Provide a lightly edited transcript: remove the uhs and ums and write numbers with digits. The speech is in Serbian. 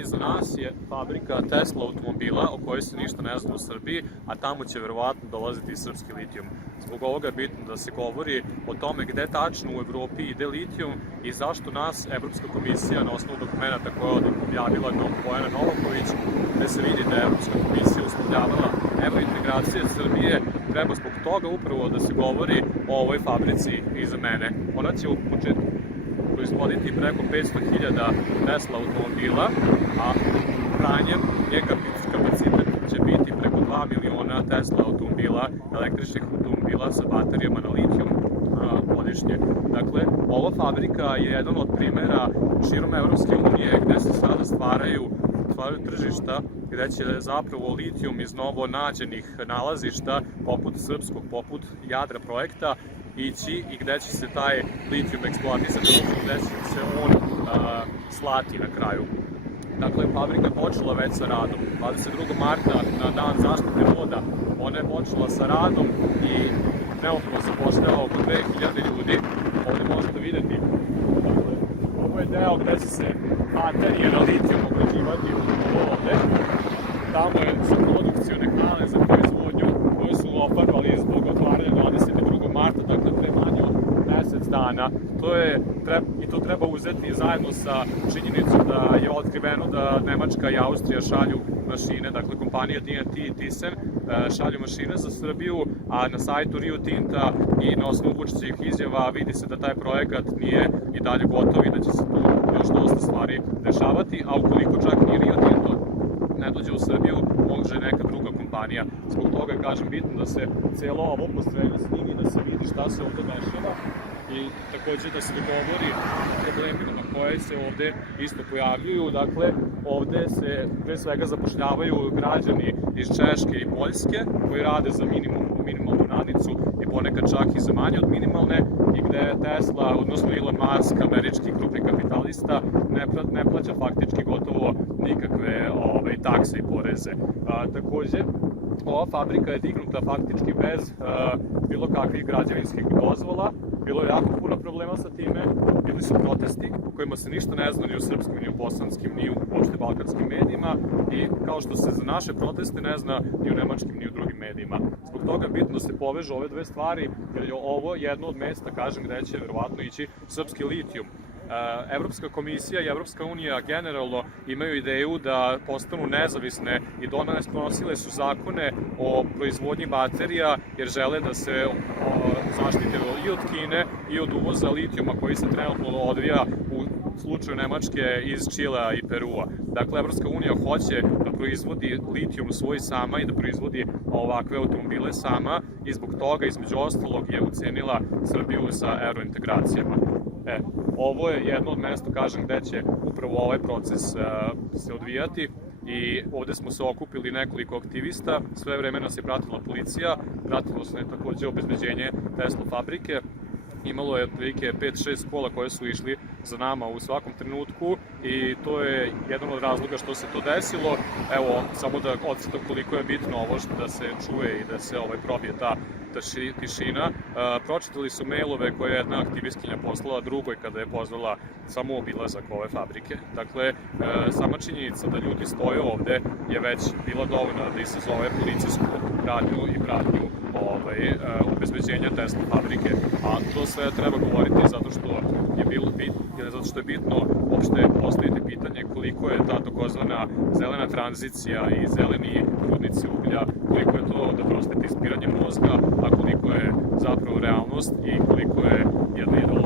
iza nas je fabrika Tesla automobila o kojoj se ništa ne zna u Srbiji, a tamo će verovatno dolaziti i srpski litijum. Zbog ovoga je bitno da se govori o tome gde tačno u Evropi ide litijum i zašto nas Evropska komisija na osnovu dokumenta koje je objavila Bojana Novaković, gde se vidi da je Evropska komisija uslovljavala evrointegracije Srbije, treba zbog toga upravo da se govori o ovoj fabrici iza mene. Ona će u početku proizvoditi preko 500.000 Tesla automobila, a krajnjem njen kapacitet će biti preko 2 miliona Tesla automobila, električnih automobila sa baterijama na litijum godišnje. Dakle, ova fabrika je jedan od primera širom Evropske unije gde se sada stvaraju tržišta gde će zapravo litijum iz novo nađenih nalazišta, poput srpskog, poput Jadra projekta, ići i gde će se taj litijum eksploatisati, gde će se on slati na kraju. Dakle, fabrika je počela već sa radom. 22. marta, na dan zaštite voda, ona je počela sa radom i trenutno zapošljava oko 2000 ljudi. Ovdje možete vidjeti, dakle, ovo je deo gde će se baterije na litijum obrađivati ovde. Tamo je za produkcione hale za proizvodnju koje su ofarbali zbog otvaranja 22. marta, dakle pre manje od mesec dana. I to treba uzeti zajedno sa činjenicom da je otkriveno da Nemačka i Austrija šalju mašine, dakle kompanija TNT i Thyssen šalju mašine za Srbiju, a na sajtu Rio Tinta i na osnovu Vučićevih izjava vidi se da taj projekat nije i dalje gotov i da će se tu još dosta stvari dešavati, a ukoliko čak ni Rio Tinto ne dođe u Srbiju, može neka druga kompanija. Zbog toga je, kažem, bitno da se cijelo ovo postrojenje snimi, da se vidi šta se ovde dešava i takođe da se dogovori problemima koje se ovde isto pojavljuju. Dakle, ovde se pre svega zapošljavaju građani iz Češke i Poljske koji rade za minimalnu nadnicu i ponekad čak i za manje od minimalne i gde Tesla, odnosno Elon Musk, američki krupni kapitalista, ne plaća faktički gotovo nikakve takse i poreze. Takođe, ova fabrika je dignuta faktički bez bilo kakvih građevinskih dozvola. Bilo je jako puno problema sa time, bili su protesti u kojima se ništa ne zna ni u srpskim, ni u bosanskim, ni u uopšte balkanskim medijima i kao što se za naše proteste ne zna ni u nemačkim, ni u drugim medijima. Zbog toga je bitno da se povežu ove dve stvari, jer je ovo jedno od mesta, kažem, gde će verovatno ići srpski litijum. Evropska komisija i Evropska unija generalno imaju ideju da postanu nezavisne i donosile su zakone o proizvodnji baterija jer žele da se zaštite i od Kine i od uvoza litijuma koji se trenutno odvija u slučaju Nemačke iz Čilea i Perua. Dakle, Evropska unija hoće da proizvodi litijum svoj sama i da proizvodi ovakve automobile sama i zbog toga, između ostalog, je ucenila Srbiju sa evrointegracijama. Ovo je jedno od mesta, kažem, gde će upravo ovaj proces se odvijati i ovde smo se okupili nekoliko aktivista, sve vreme nas je pratila policija, pratilo se takođe obezbeđenje Tesla fabrike, imalo je otprilike 5-6 kola koje su išli za nama u svakom trenutku i to je jedan od razloga što se to desilo. Evo, samo da odsjetam koliko je bitno ovo da se čuje i da se probije ta tišina. Pročitali su mailove koje je jedna aktivistkinja poslala drugoj kada je pozvala samo obilazak ove fabrike. Dakle, sama činjenica da ljudi stoje ovde je već bila dovoljna da izazove policijsku radnju i pratnju obezbeđenja Tesla fabrike. A to sve treba govoriti zato što je bitno uopšte postaviti pitanje koliko je ta takozvana zelena tranzicija i zeleni rudnici uglja, koliko je to, da prostite, ispiranje mozga, a koliko je zapravo realnost i koliko je jedna ideologija.